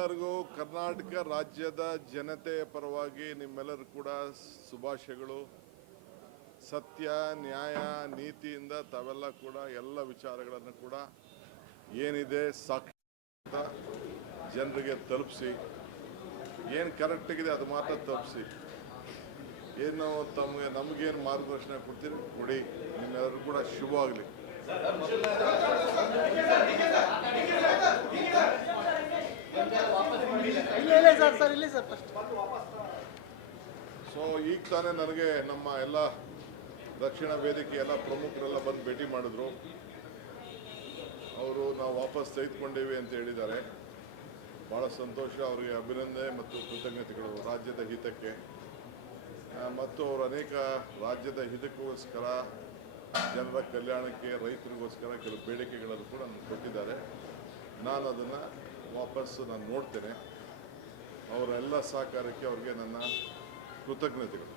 ನಿಮ್ಮೆಲ್ಲರಿಗೂ ಕರ್ನಾಟಕ ರಾಜ್ಯದ ಜನತೆಯ ಪರವಾಗಿ ನಿಮ್ಮೆಲ್ಲರೂ ಕೂಡ ಶುಭಾಶಯಗಳು. ಸತ್ಯ ನ್ಯಾಯ ನೀತಿಯಿಂದ ತಾವೆಲ್ಲ ಕೂಡ ಎಲ್ಲ ವಿಚಾರಗಳನ್ನು ಕೂಡ ಏನಿದೆ ಸಾಕ್ಷಿ ಜನರಿಗೆ ತಲುಪಿಸಿ, ಏನು ಕರೆಕ್ಟಾಗಿದೆ ಅದು ಮಾತ್ರ ತಲುಪಿಸಿ. ಏನು ನಮಗೇನು ಮಾರ್ಗದರ್ಶನ ಕೊಡ್ತೀರಿ ಕೊಡಿ. ನಿಮ್ಮೆಲ್ಲರೂ ಕೂಡ ಶುಭವಾಗಲಿ. ಸೊ ಈಗ ತಾನೇ ನನಗೆ ನಮ್ಮ ಎಲ್ಲ ದಕ್ಷಿಣ ವೇದಿಕೆ ಎಲ್ಲ ಪ್ರಮುಖರೆಲ್ಲ ಬಂದು ಭೇಟಿ ಮಾಡಿದ್ರು. ಅವರು ನಾವು ವಾಪಸ್ ತೆಗೆದುಕೊಂಡೇವೆ ಅಂತ ಹೇಳಿದ್ದಾರೆ. ಭಾಳ ಸಂತೋಷ. ಅವರಿಗೆ ಅಭಿನಂದನೆ ಮತ್ತು ಕೃತಜ್ಞತೆಗಳು ರಾಜ್ಯದ ಹಿತಕ್ಕೆ. ಮತ್ತು ಅವರು ಅನೇಕ ರಾಜ್ಯದ ಹಿತಕ್ಕೋಸ್ಕರ, ಜನರ ಕಲ್ಯಾಣಕ್ಕೆ, ರೈತರಿಗೋಸ್ಕರ ಕೆಲವು ಬೇಡಿಕೆಗಳನ್ನು ಕೂಡ ಕೊಟ್ಟಿದ್ದಾರೆ. ನಾನು ಅದನ್ನು ವಾಪಸ್ಸು ನೋಡ್ತೇನೆ. ಅವರೆಲ್ಲ ಸಹಕಾರಕ್ಕೆ ಅವರಿಗೆ ನನ್ನ ಕೃತಜ್ಞತೆಗಳು.